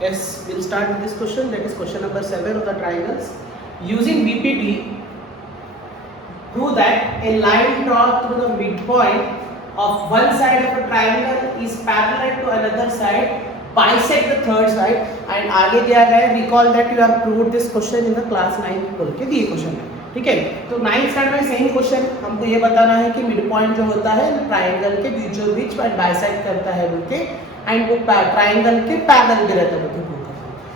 Yes, we'll start with this question, that is question number 7 of the triangles. Using BPT, prove that a line drawn through the midpoint of one side of a triangle is parallel to another side, bisect the third side, and आगे दिया गया है recall that you have proved this question in the class 9 बोल के दिए question है, ठीक है। तो 9th स्टैंडर्ड में सेम क्वेश्चन, हमको ये बताना है कि मिड पॉइंट जो होता है ट्राइंगल के बीचों बीच बाइसेक्ट करता है बोल के, एंड वो ट्राइंगल के पैरेलल भी रहता है बोल के,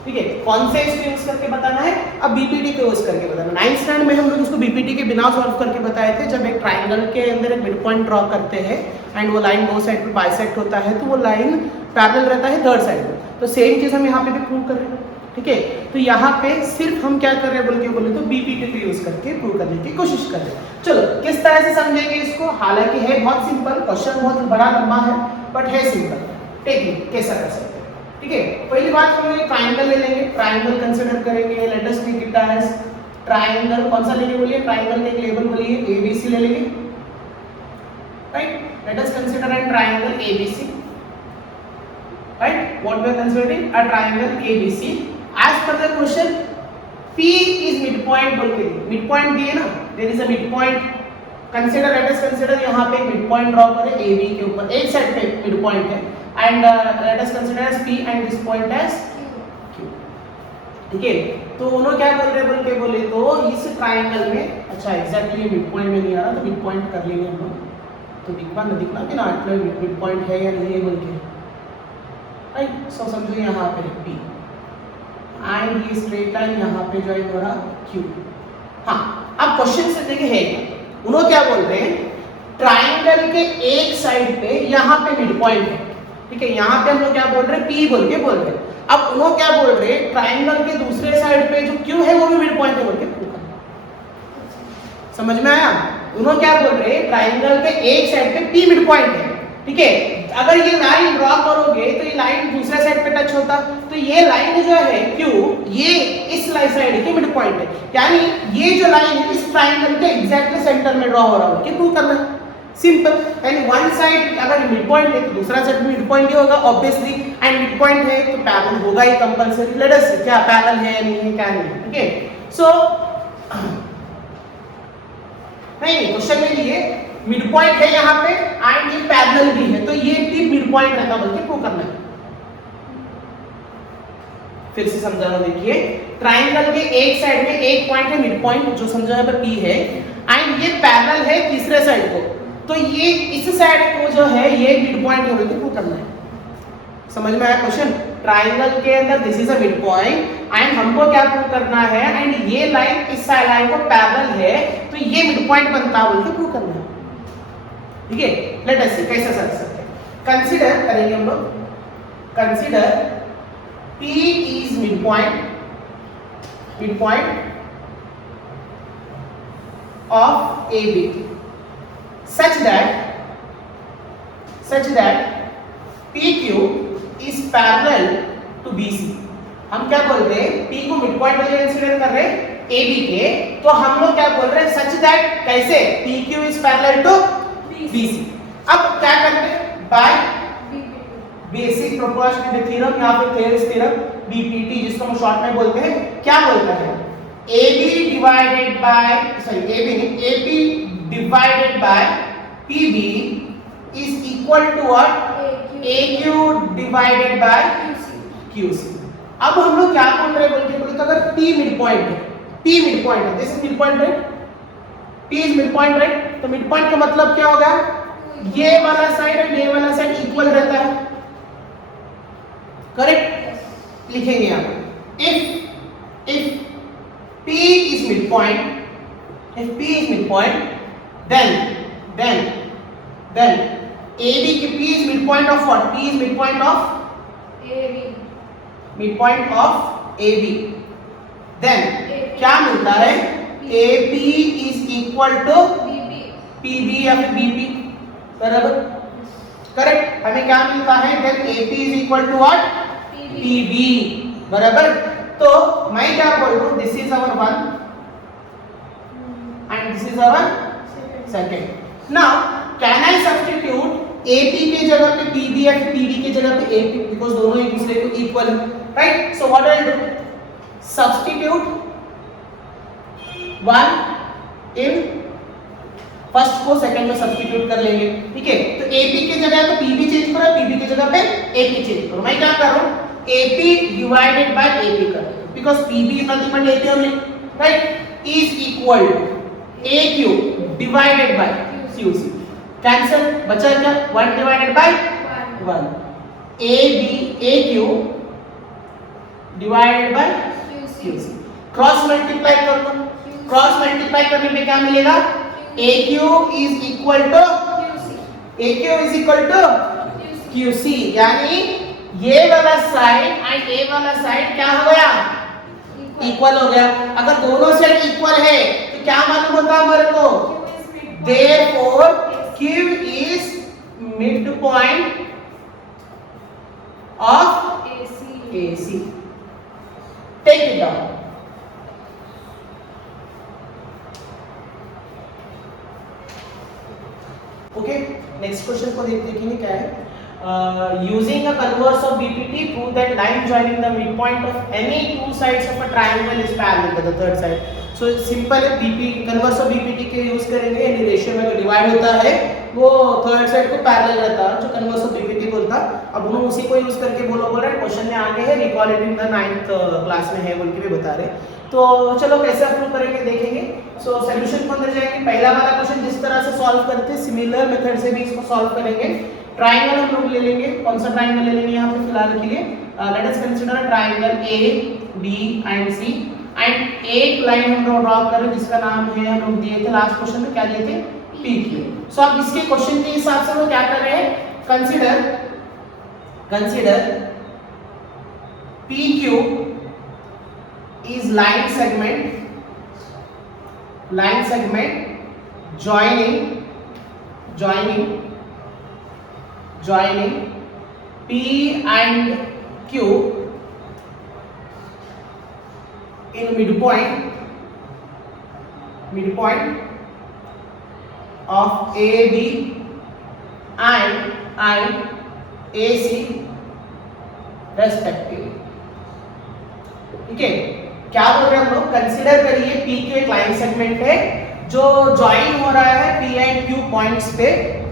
ठीक है। कौन से इसको यूज करके बताना है, अब बीपीटी को यूज करके बताना। 9th स्टैंडर्ड में हम लोग इसको बीपीटी के बिना सॉल्व करके बताए थे। जब एक ट्राइंगल के अंदर एक मिड पॉइंट ड्रॉ करते हैं एंड वो लाइन दो साइड पे बाइसेक्ट होता है तो वो लाइन पैरेलल रहता है थर्ड साइड में। तो सेम चीज हम यहाँ पे भी प्रूव कर रहे हैं, ठीक है। तो यहाँ पे सिर्फ हम क्या कर रहे हैं बोले तो बीपीटी को यूज करके प्रूव करने की कोशिश कर रहे हैं। चलो किस तरह से समझेंगे इसको, हालांकि है बहुत सिंपल क्वेश्चन, बहुत बड़ा लंबा है बट है सिंपल। टेक्निक कैसा कर सकते हैं, ठीक है। पहली बात हम लोग ट्राइंगल ले लेंगे, ट्राइंगल कंसीडर करेंगे। Let us take it as triangle, कौन सा लेंगे बोलिए, ट्राइंगल का एक लेबल बोलिए एबीसी ले लेंगे, right. Let us consider an triangle ABC, right. What we are considering, a triangle ABC. As पर the question P is midpoint बोल के, midpoint दिए ना, there is a midpoint, consider, let us consider यहाँ पे midpoint draw करें AB के ऊपर, एक साइड पे midpoint है, and let us consider as P and this point as Q, ठीक है। तो उन्होंने क्या बोल रहे बोले तो इस ट्राइंगल में, अच्छा एग्जैक्टली midpoint में नहीं आ रहा तो midpoint कर लेंगे हम लोग, तो दिखना कि ना midpoint है या नहीं है बोल के, राइट। सो समझो यहाँ पे P एंड ये स्ट्रेट लाइन यहाँ पे जो है हमारा Q। हाँ, अब क्वेश्चन से देखिए है क्या, उन्होंने क्या बोल रहे हैं, ट्राइंगल के एक साइड पे यहाँ पे मिड पॉइंट है, ठीक है। यहाँ पे हम लोग क्या बोल रहे हैं, P बोल के बोल रहे हैं। अब उन्होंने क्या बोल रहे हैं, ट्राइंगल के दूसरे साइड पे जो Q है वो भी मिड पॉइंट है बोल के, समझ में आया। उन्होंने क्या बोल रहे हैं, ट्राइंगल के एक साइड पे P मिड पॉइंट है, ठीक है। अगर ये लाइन ड्रॉ करोगे तो ये लाइन दूसरे साइड पे टच होता, तो ये लाइन जो है Q, ये इस साइड की मिड पॉइंट है, यानी ये जो लाइन है इस ट्राइंगल के एग्जैक्टली सेंटर में ड्रॉ हो रहा है, प्रूव करना है, सिंपल। यानी वन साइड अगर मिड पॉइंट है तो दूसरा साइड भी मिड पॉइंट ही होगा ऑब्वियसली, एंड मिड पॉइंट है तो पैरेलल होगा ही कंपलसरी। लेट अस क्या पैरेलल है या नहीं है, क्या नहीं है, ठीक है। सो नहीं, क्वेश्चन में लिए मिड पॉइंट है यहाँ पे एंड ये पैरेलल भी है, तो ये भी मिड पॉइंट रहता बल्कि प्रूव करना है। फिर से समझा रहा हूं, देखिए ट्राइंगल के एक साइड में एक पॉइंट है मिड पॉइंट जो समझा यहाँ पे P है, एंड ये पैरेलल है तीसरे साइड को, तो ये इस साइड को जो है ये मिड पॉइंट है बल्कि प्रूव करना है। समझ में आया क्वेश्चन, ट्राइंगल के अंदर this is a mid point and हमको क्या प्रूव करना है, एंड ये लाइन इस साइड लाइन को पैरेलल है तो ये मिड पॉइंट बनता है बल्कि प्रूव करना है, ठीक है। लेट अस सी कैसे कर सकते हैं, कंसीडर करेंगे हम लोग, consider P is midpoint of AB such that PQ is parallel to BC। हम क्या बोल रहे हैं, P को मिड पॉइंट वाले कंसीडर कर रहे हैं AB के, तो हम लोग क्या बोल रहे हैं, सच दैट कैसे PQ is parallel to BC। अब क्या करते हैं, बाय बेसिक प्रोपोर्शनलिटी थ्योरम या फिर थेरेस थ्योरम, बीपीटी जिसको हम शॉर्ट में बोलते हैं, क्या बोलता है, AB divided by PB is equal to what, AQ divided by QC। अब हम लोग क्या बोल रहे हैं बोलते तो अगर P मिड पॉइंट है, this is mid point right, P is mid point right, तो मिड पॉइंट का मतलब क्या होगा, ये वाला साइड और ये वाला साइड इक्वल रहता है, करेक्ट। लिखेंगे यहाँ if P is midpoint, then AB की P is midpoint of what, P is midpoint of AB, then क्या मिलता है, AB is equal to PB या फिर BP, बराबर, करेक्ट। हमें क्या मिलता है, then AP is equal to what, PB, बराबर। तो मैं क्या बोल रहा हूँ, this is our one and this is our second. Now can I substitute AP के जगह पे PB या फिर PB के जगह पे AP, बिकॉज दोनों एक दूसरे को इक्वल है, right? So what I do, substitute 1 in first को सेकंड में सब्स्टिट्यूट कर लेंगे, ठीक है? तो AP की जगह तो PB चेंज करो, PB की जगह पे AP चेंज करो। मैं क्या कर रहा हूं, AP डिवाइडेड बाय AP कर रहा हूं, because PB is nothing but AP only, right? Is equal to AQ divided by QC। Cancel, बचा क्या, 1 divided by 1। AQ divided by QC। Cross multiply कर लो, क्रॉस मल्टीप्लाई करने पे क्या मिलेगा, AQ is equal to QC, यानी ये वाला साइड एंड ये वाला साइड क्या हो गया, इक्वल हो गया। अगर दोनों साइड इक्वल है तो क्या मालूम होता है हमारे को, therefore Q is midpoint of AC। Take it down। Okay, next question को देखेंगे क्या है। Using a converse of BPT prove that line joining the mid point of any two sides of a triangle is parallel to the third side. So simple है, converse of BPT के use करेंगे, यानी ratio में जो divide होता है वो third side को पैरेलल रहता है, जो कन्वर्स ऑफ BPT बोलता। अब हम उसी को यूज करके बोल रहे हैं, क्वेश्चन में आगे है, recall it in the 9th class में है बोल के भी बता रहे। तो चलो कैसे अप्रूव करेंगे देखेंगे। सो सॉल्यूशन को अंदर जाएंगे, पहला वाला क्वेश्चन जिस तरह से सॉल्व करते हैं सिमिलर मेथड से भी इसको सॉल्व करेंगे। ट्रायंगल हम लोग ले लेंगे, कौन सा ट्रायंगल ले लेंगे यहाँ पे फिलहाल के लिए, late us consider triangle A B and C and एक लाइन हम लोग ड्रॉ कर रहे हैं जिसका नाम है, हम लोग दिए थे लास्ट क्वेश्चन में, क्या दिए थे, PQ। सो अब इसके क्वेश्चन के हिसाब से हम क्या कर रहे हैं, consider PQ is line segment joining P and Q in midpoint of AB and AC respectively। ठीक है, क्या बोल रहे हैं हम लोग, कंसीडर करिए PQ एक लाइन सेगमेंट है जो ज्वाइन हो रहा है P एंड Q पॉइंट्स पे,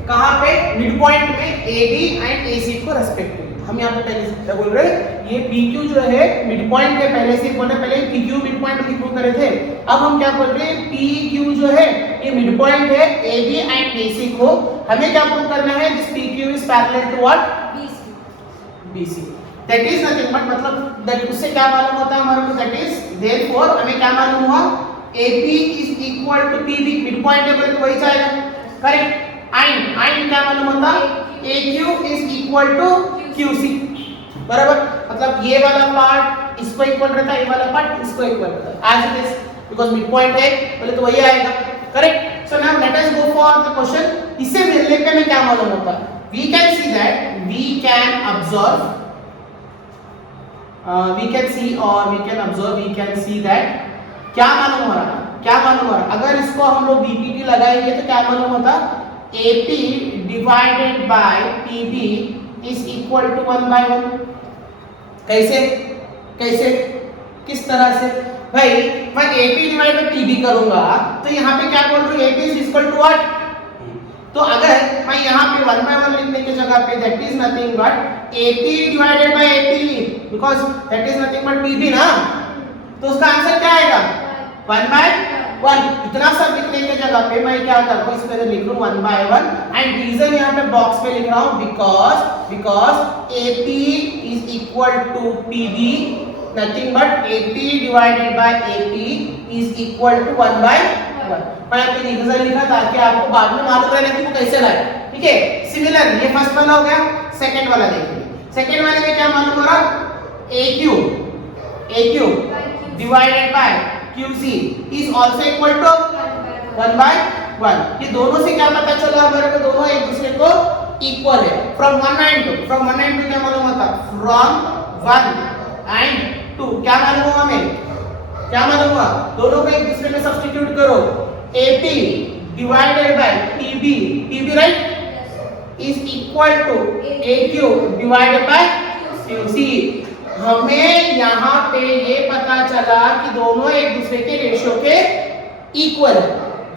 कहां पे, मिड पॉइंट में AB एंड AC को रेस्पेक्टिवली। हम यहां पे पहले से बोल रहे हैं ये PQ जो है मिड पॉइंट के पहले से बोलने, पहले PQ मिड पॉइंट को प्रूव करे थे, अब हम क्या बोल रहे हैं, PQ जो है ये मिड पॉइंट है AB एंड AC को, हमें क्या प्रूव करना है, this PQ is parallel to what, BC। That is nothing but, मतलब दैट उससे क्या मालूम होता है हमारे को, दैट इज देयरफॉर हमें क्या मालूम हुआ, AP is equal to PB, mid point है बोले तो वही जाएगा, करेक्ट। एंड क्या मालूम होता, AQ is equal to QC, बराबर। मतलब ये वाला पार्ट इसको इक्वल रहता है, ये वाला पार्ट इसको इक्वल रहता है, as it is, because mid point है बोले तो वही आएगा, correct. So now let us go for the question. इससे मिलने पे हमें क्या मालूम होता है, we can see that we can observe we can see that क्या मालूम हो रहा, अगर इसको हम लोग BPT लगाएंगे तो क्या मालूम होता, AP divided by PB is equal to 1/1। कैसे, किस तरह से भाई, मैं AP डिवाइड बाय PB करूंगा तो यहाँ पे क्या बोल रहा हूँ, AP is equal to what, तो अगर मैं यहाँ पे 1/1 लिखने की जगह पे that is nothing but AP divided by AP, because that is nothing but PB ना, तो उसका आंसर क्या आएगा, 1/1। इतना सब लिखने की जगह पे मैं क्या कर रहा हूँ, इस पे लिख लूँ 1/1 एंड रीजन यहाँ पे बॉक्स में लिख रहा हूँ, because AP is equal to PB, nothing but AP divided by AP is equal to 1/1। मैं यहाँ पे रीजन लिखा ताकि आपको बाद में मालूम रहे कि वो कैसे लाए, ठीक है। सिमिलर, ये फर्स्ट वाला हो गया, सेकंड वाला देखिए, सेकंड वाले में क्या मालूम हो रहा, AQ divided by QC is also equal to 1/1। ये दोनों से क्या पता चला हमारे को, दोनों एक दूसरे को इक्वल है। फ्रॉम 1 एंड 2 क्या मालूम होता, फ्रॉम 1 एंड 2 क्या मालूम हुआ हमें, क्या मालूम हुआ, दोनों को एक दूसरे में सब्स्टिट्यूट करो, AP divided by PB right, is equal to AQ divided by QC। हमें यहाँ पे ये पता चला कि दोनों एक दूसरे के रेशियो के इक्वल है।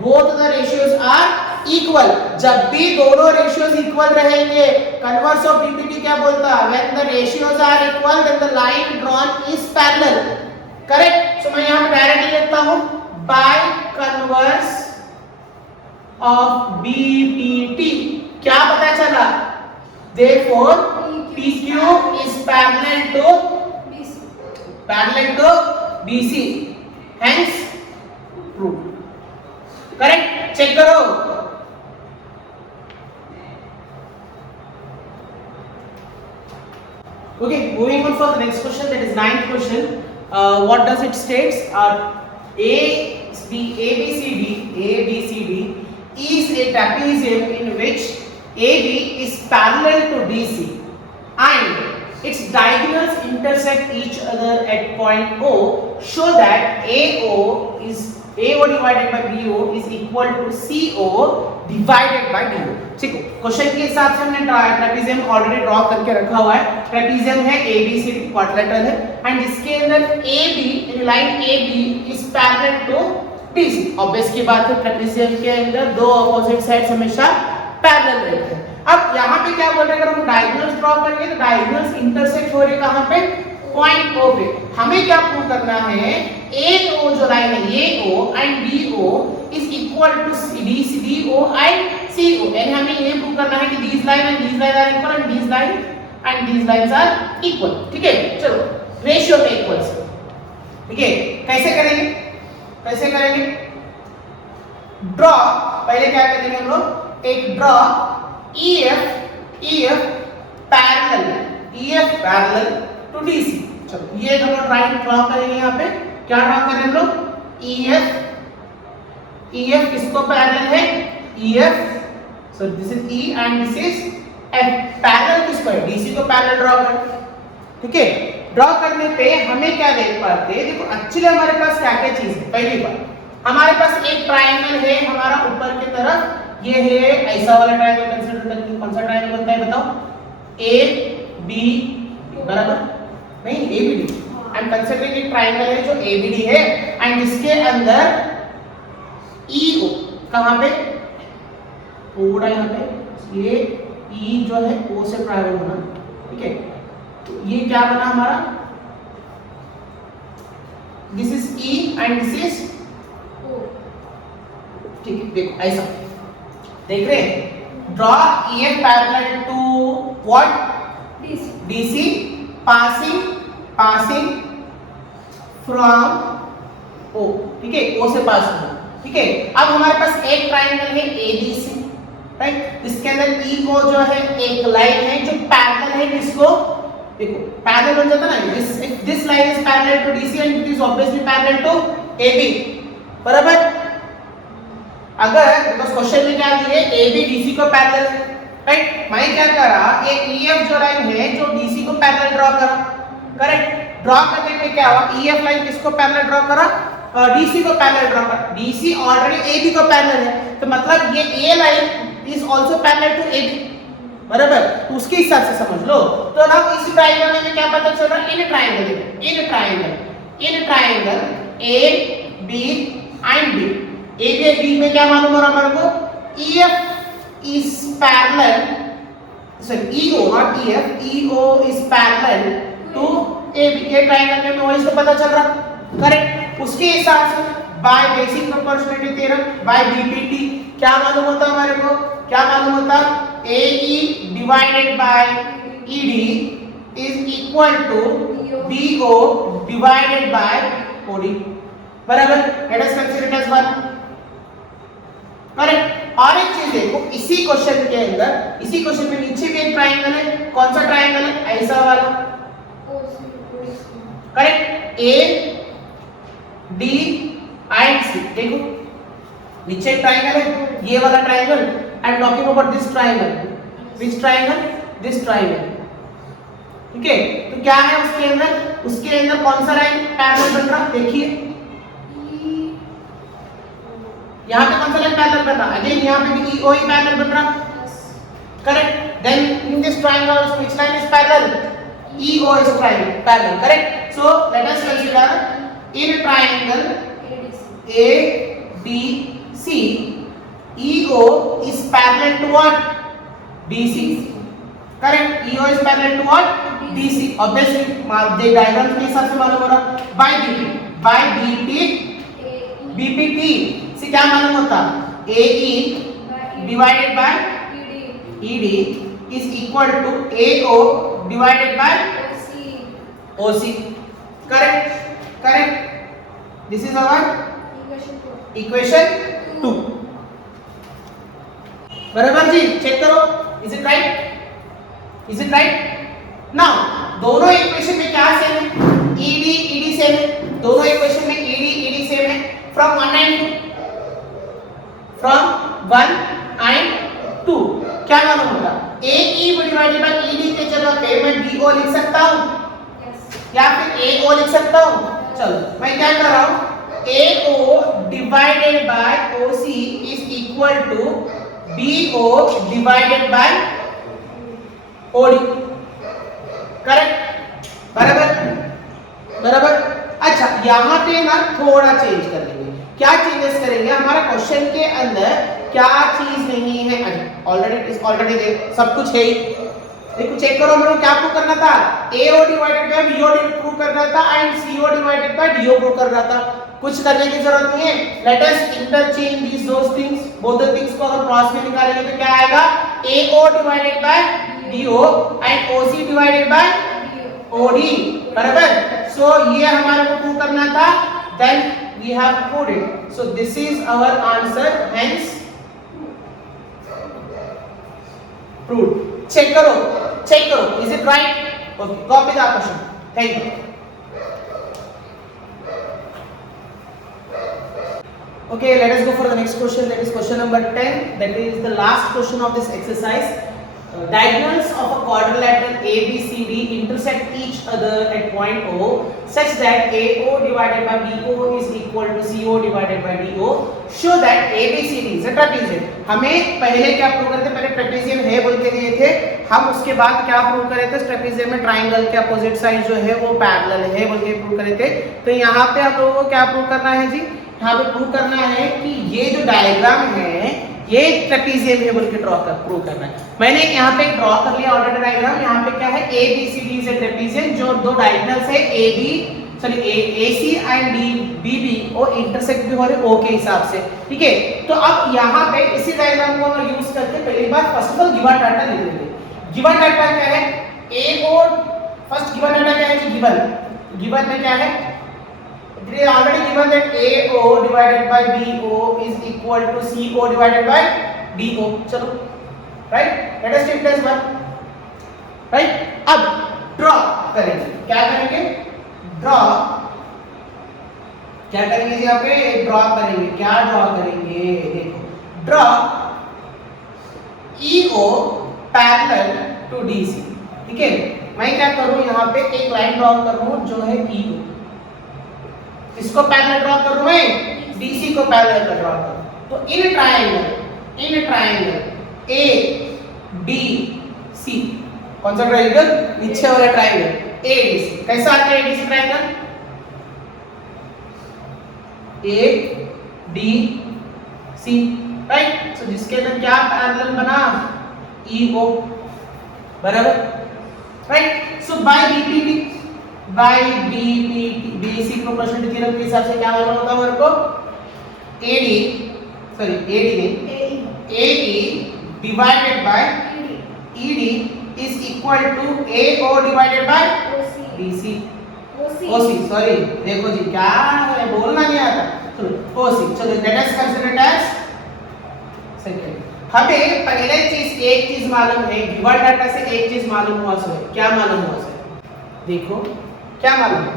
Both the ratios are equal. जब भी दोनों रेशियोज इक्वल रहेंगे, कन्वर्स ऑफ बीपीटी क्या बोलता है? When the ratios are equal then the line drawn is parallel. Correct. So मैं यहाँ डायरेक्टली लिखता हूँ बाय कन्वर्स ऑफ बीपीटी। क्या पता चला? Therefore, PQ is parallel to BC. Hence, proved. Correct? Check करो। Okay, moving on for the next question. That is 9th question. What does it states? ABCD is a trapezium in which AB is parallel to DC and its diagonals intersect each other at point O. Show that AO divided by BO is equal to CO divided by DO. ठीक है, question के हिसाब से हमने trapezium already draw करके रखा हुआ है। ट्रेपेजियम है ABCD क्वाड्रिलेटरल है एंड जिसके अंदर AB line AB is parallel to BC। Obvious की बात है, ट्रेपेजियम के अंदर दो अपोजिट साइड्स हमेशा पैरेलल रहते हैं। अब यहाँ पे क्या बोल रहे हैं? अगर हम डायगोनल्स ड्रॉ करेंगे तो डायगोनल्स इंटरसेक्ट हो रहे कहाँ पे? पॉइंट O पे। हमें क्या प्रूव करना है? AO जो लाइन है AO and BO is equal to DO and CO। यानी हमें ये प्रूव करना है कि these line and these line are equal and these line and these lines are equal। ठीक है, चलो रेशियो में इक्वल से। ठीक है, कैसे करेंगे? कैसे करेंगे? ड्रॉ पहले क्या करेंगे हम लोग? एक draw EF parallel to DC। चलो ये हम लोग राइट ड्रॉ करेंगे। यहाँ पे क्या ड्रॉ करें हम लोग? EF किसको पैरेलल है? EF, so this is E and this is F। Parallel किसको है? DC को पैरेलल ड्रॉ करें। ठीक है, ड्रॉ करने पे हमें क्या देख पाते हैं? देखो एक्चुअली हमारे पास क्या क्या चीज है। पहली बात, हमारे पास एक ट्रायंगल है हमारा ऊपर की तरफ, ये है ऐसा वाला ट्रायंगल कंसीडर करते। कौन सा ट्रायंगल बनता है बताओ? ABD बराबर? नहीं, ABD। आई एम कंसीडरिंग एक ट्रायंगल है जो ABD है एंड इसके अंदर EO कहां पे? थोड़ा यहाँ पे ये E जो है O से ट्रायंगल बना। ठीक है, तो ये क्या बना हमारा? This is E and this is O। ठीक है, देखो ऐसा देख रहे हैं। Draw EF parallel to what? DC passing from O। ठीक है, O से पास होना। ठीक है, अब हमारे पास एक ट्रायंगल है ABC, राइट? इसके अंदर EO जो है एक लाइन है जो पैरेलल है किसको? देखो पैरेलल बन जाता ना, this line is parallel to DC and it is obviously parallel to AB। बराबर? अगर बिकॉज़ क्वेश्चन में क्या दिए? AB DC को पैरेलल है, राइट? मैं क्या करा? ये EF जो लाइन है जो DC को पैरेलल ड्रॉ करा। करेक्ट? ड्रॉ करने पे क्या हुआ? EF लाइन किसको पैरेलल ड्रॉ करा? DC को पैरेलल ड्रॉ करा। DC ऑलरेडी AB को पैरेलल है, तो मतलब ये A line is also parallel to AB। बराबर? तो उसके हिसाब से समझ लो। तो अब इस ट्रायंगल में क्या पता चल रहा है? In triangle A B and B। A B में क्या मालूम हो रहा हमारे को? EF is parallel, sorry EO not EF, EO is parallel to AB। ये ट्रायंगल में वही से पता चल रहा। करेक्ट? उसके हिसाब से by basic proportionality theorem, by BPT क्या मालूम होता हमारे को? क्या मालूम होता? AE divided by ED is equal to BO divided by OD। बराबर? Let us consider it as 1। Correct? और एक चीज देखो, इसी क्वेश्चन के अंदर, इसी क्वेश्चन में नीचे भी एक ट्रायंगल है। कौन सा ट्रायंगल है? ऐसा वाला। Correct? A D and C। देखो नीचे एक ट्रायंगल है, ये वाला triangle. I am talking about this triangle. Which triangle? This triangle. ठीक है, तो क्या है उसके अंदर? उसके अंदर कौन सा लाइन पैरेलल बन रहा? देखिए यहाँ पे कौन सा लाइन पैरेलल बन रहा? अगेन यहाँ पे भी EO ही पैरेलल बन रहा। correct? Then in this triangle also which line is parallel? EO is parallel, correct? So let us consider in triangle ABC, EO is parallel to what? DC, correct? EO is parallel to what? DC. Obviously the diagram के हिसाब से मालूम हो रहा by BPT से क्या मालूम होता? AE divided by ED is equal to AO divided by OC. Correct. This is our equation 2. बराबर जी, चेक करो. Is it right? Now दोनों इक्वेशन में क्या सेम है? ED सेम है. दोनों इक्वेशन में ED सेम है. From 1 and 2 क्या मालूम होगा? AE डिवाइडेड बाय ED के जगह पे मैं BO लिख सकता हूँ या फिर AO लिख सकता हूँ. चलो मैं क्या कर रहा हूँ? AO divided by OC is equal to BO divided by OD. Correct? बराबर. अच्छा, यहाँ पे ना थोड़ा चेंज कर लेंगे. क्या चेंजेस करेंगे? हमारा क्वेश्चन के अंदर क्या चीज नहीं है? ऑलरेडी सब कुछ है. देखो चेक करो, हम लोग क्या प्रूव करना था? AO divided by BO prove करना था and CO divided by DO prove करना था. कुछ करने की जरूरत नहीं है. Let us interchange this those things. Both the things को अगर क्रॉस में निकालेंगे तो क्या आएगा? AO divided by BO and OC divided by OD. बराबर. सो ये हमारे को प्रूव करना था. Then we have proved it. So this is our answer, hence proved. Check karo. Is it right? Okay, copy the question. Thank you. Okay, let us go for the next question. That is question number 10. That is the last question of this exercise. Diagonals of a quadrilateral ABCD intersect each other at point O such that AO divided by BO is equal to CO divided by DO. Show that ABCD is a trapezium. हमें पहले क्या prove करते? पहले trapezium है बोल के दिए थे. हम उसके बाद क्या प्रूव करे थे? ट्रेपेजियम में ट्राइंगल के अपोजिट साइड जो है वो पैरेलल है बोल के प्रूव करे थे. तो यहाँ पे हम लोगों को क्या प्रूव करना है जी? यहाँ पे प्रूव करना है कि ये जो डायग्राम है ये ट्रेपेजियम है बोल के प्रूव करना है. मैंने यहाँ पे ड्रॉ कर लिया ऑलरेडी डायग्राम. यहाँ पे क्या है? ABCD is a trapezium. जो दो डायगोनल्स है AC एंड BB वो इंटरसेक्ट भी हो रहे O के हिसाब से. ठीक है, तो अब यहाँ पे इसी डायग्राम को हम यूज करके पहली बार first of all given data लिख लेंगे. गिवन डाटा क्या है? AO फर्स्ट गिवन डाटा क्या है जी? गिवन में क्या है? It is already given that AO divided by BO is equal to CO divided by DO. चलो, right? Let us take this one. Right? अब draw करेंगे. क्या करेंगे? क्या करेंगे यहाँ पे? ड्रॉ करेंगे. क्या ड्रॉ करेंगे? देखो, draw EO parallel to DC. ठीक है, मैं क्या करूँ? यहाँ पे एक लाइन ड्रॉ कर रहा हूँ जो है EO. इसको पैरेलल ड्रॉ करूं मैं, DC को पैरेलल ड्रॉ करूं. तो इन ट्रायंगल ABC, कौन सा ट्रायंगल? नीचे वाला ट्रायंगल ADC. कैसा आता है ADC triangle? ADC, right? So जिसके अंदर क्या पैरेलल बना? EO. बराबर, right? So by BPT basic proportionality theorem के हिसाब से क्या मालूम होता है हमारे को? AE divided by ED is equal to AO divided by OC. Sorry, देखो जी क्या है, बोलना नहीं आता. चलो OC. चलो let us consider it as second. हमें पहले एक चीज मालूम है. गिवन डाटा से एक चीज मालूम हुआ सो. क्या मालूम हुआ सो? देखो क्या मालूम है?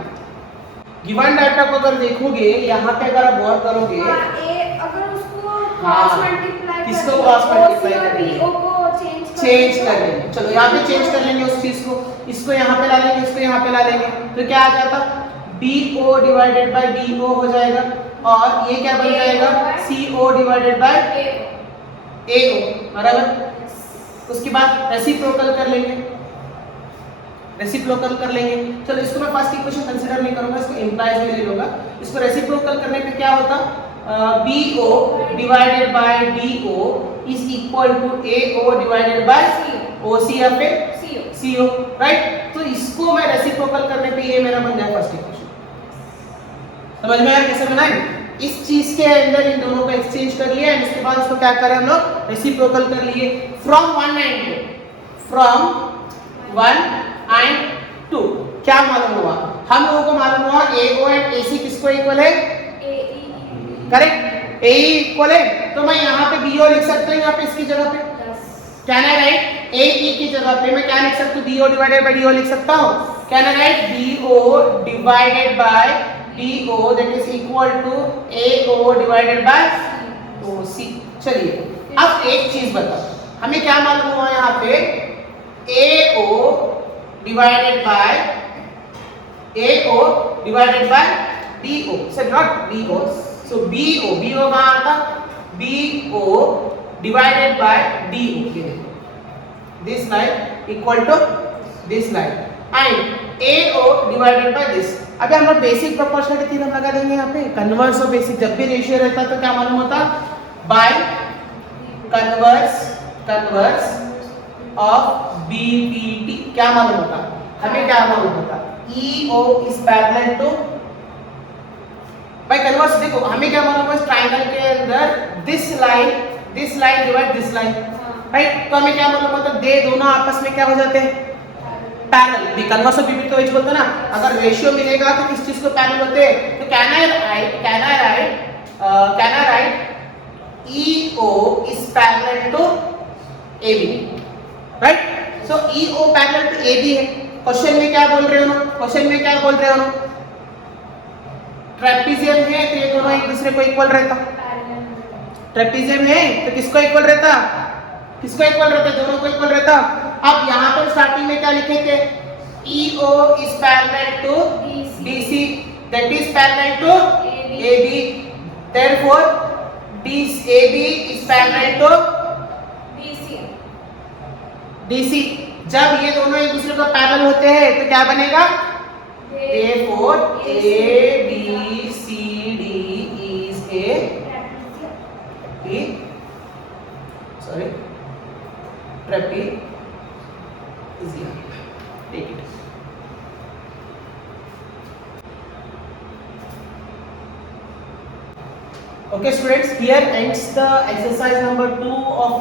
गिवन डाटा को अगर देखोगे यहाँ पे अगर आप गौर करोगे अगर उसको क्रॉस मल्टीप्लाई किसको क्रॉस मल्टीप्लाई करेंगे? BO को चेंज कर लेंगे. चलो यहाँ पे चेंज कर लेंगे उस चीज को. इसको यहाँ पे ला लेंगे, इसको यहाँ पे ला लेंगे. तो क्या आ जाता? BO डिवाइडेड बाय BO हो जाएगा. और ये क्या बन जाएगा? CO divided bye AO. बराबर. उसके बाद रेसिप्रोकल कर लेंगे, रेसिप्रोकल कर लेंगे। चलो इसको मैं फर्स्ट इक्वेशन कंसीडर नहीं करूंगा, इसको इम्प्लाइज में ले लूंगा। इसको रेसिप्रोकल करने पे क्या होता, BO divided by DO is equal to AO divided by OC या फिर CO, राइट। तो इसको मैं रेसिप्रोकल करने पे ये मेरा बन गया फर्स्ट इक्वेशन। समझ में आया कैसे बनाए? इस चीज के अंदर इन दोनों को एक्सचेंज कर लिया एंड उसके बाद इसको क्या करें हम लोग, रेसिप्रोकल कर लिए फ्रॉम 1 एंड 2, फ्रॉम 1 एंड 2। क्या मालूम हुआ, हम लोगों को मालूम हुआ AO एंड AC किसको इक्वल है, करेक्ट, AE इक्वल है। तो मैं यहाँ पे BO लिख सकता हूँ, यहाँ पे इसकी जगह पे कैन आई राइट AE की जगह पे मैं क्या लिख सकता हूँ, BO डिवाइडेड बाय DO लिख सकता हूँ। Can I right BO divided by DO that is equal to AO divided by OC। चलिए अब एक चीज बताओ, हमें क्या मालूम हुआ यहाँ पे, AO divided by DO, so not BO, so BO कहाँ आता, BO divided by DO, this line equal to this line and AO divided by this। अभी हम लोग बेसिक प्रोपोर्शनलिटी थ्योरम लगा देंगे यहाँ पे, कन्वर्स ऑफ बेसिक, जब भी रेशियो रहता है तो क्या मालूम होता, बाय कन्वर्स ऑफ BPT क्या मालूम होता, हमें क्या मालूम होता, EO is parallel to, by converse देखो हमें क्या मालूम है, ट्रायंगल के अंदर this line divide this line, right. तो हमें क्या मालूम होता, दे दोनों आपस में क्या हो जाते हैं, पैरेलल। कन्वर्स ऑफ बीपीटी तो वही बोलते ना, अगर रेशियो मिलेगा तो किस चीज को पैरेलल होते हैं, तो can I write EO is parallel to AB, right. So EO parallel to AB है। क्वेश्चन में क्या बोल रहे हो, ट्रेपेजियम है तो ये दोनों एक दूसरे को इक्वल रहता, ट्रेपेजियम है तो किसको इक्वल रहता, दोनों को इक्वल रहता। अब यहाँ पर स्टार्टिंग में क्या लिखे थे, EO is parallel to BC, that is parallel to AB, therefore AB is parallel to DC। जब ये दोनों एक दूसरे को पैरेलल होते हैं तो क्या बनेगा, therefore ABCD is a trapezium, take it। Okay students, here ends the exercise number 2 of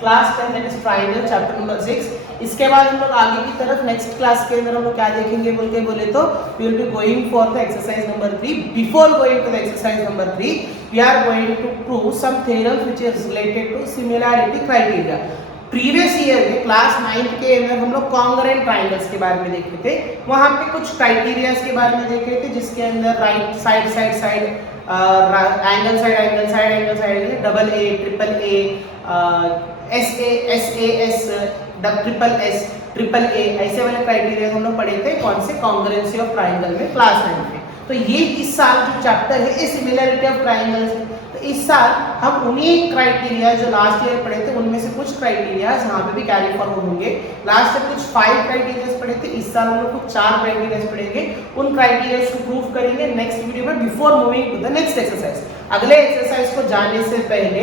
class 10, that is triangle chapter number 6। इसके बाद हम लोग आगे की तरफ नेक्स्ट क्लास के अंदर हम लोग क्या देखेंगे बोले तो we will be going for the exercise number 3। Before going to the exercise number 3 we are going to prove some theorems which is related to similarity criteria। Previous year में class 9 के अंदर हम लोग कॉन्ग्रुएंट ट्रायंगल्स के बारे में देख रहे थे, वहां पे कुछ क्राइटेरियाज के बारे में देख रहे थे, जिसके अंदर right side angle side double A, triple A, SAS, triple A, ऐसे वाले क्राइटेरिया हम लोग पढ़े थे कौन से, कॉन्ग्रुएंसी ऑफ ट्रायंगल में क्लास 9 में। तो ये इस साल जो चैप्टर है सिमिलरिटी ऑफ ट्रायंगल्स है, तो इस साल हम उन्हीं क्राइटेरिया जो लास्ट ईयर पढ़े थे उनमें से कुछ क्राइटेरिया यहाँ पे भी कैरी फॉरवर्ड होंगे। लास्ट ईयर कुछ 5 क्राइटेरिया पढ़े थे, इस साल हम लोग कुछ 4 क्राइटेरिया पढ़ेंगे, उन क्राइटेरिया को प्रूव करेंगे नेक्स्ट वीडियो में before moving to the next exercise. अगले एक्सरसाइज को जाने से पहले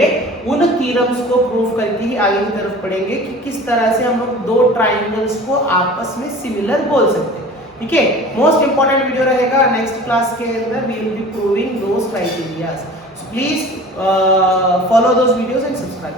उन थ्योरम्स को प्रूव करके ही आगे की तरफ पढ़ेंगे कि किस तरह से हम लोग दो ट्राइंगल्स को आपस में सिमिलर बोल सकते हैं। ठीक है, मोस्ट इंपॉर्टेंट वीडियो रहेगा नेक्स्ट क्लास के अंदर, we will be proving those criterias. Please follow those videos and subscribe।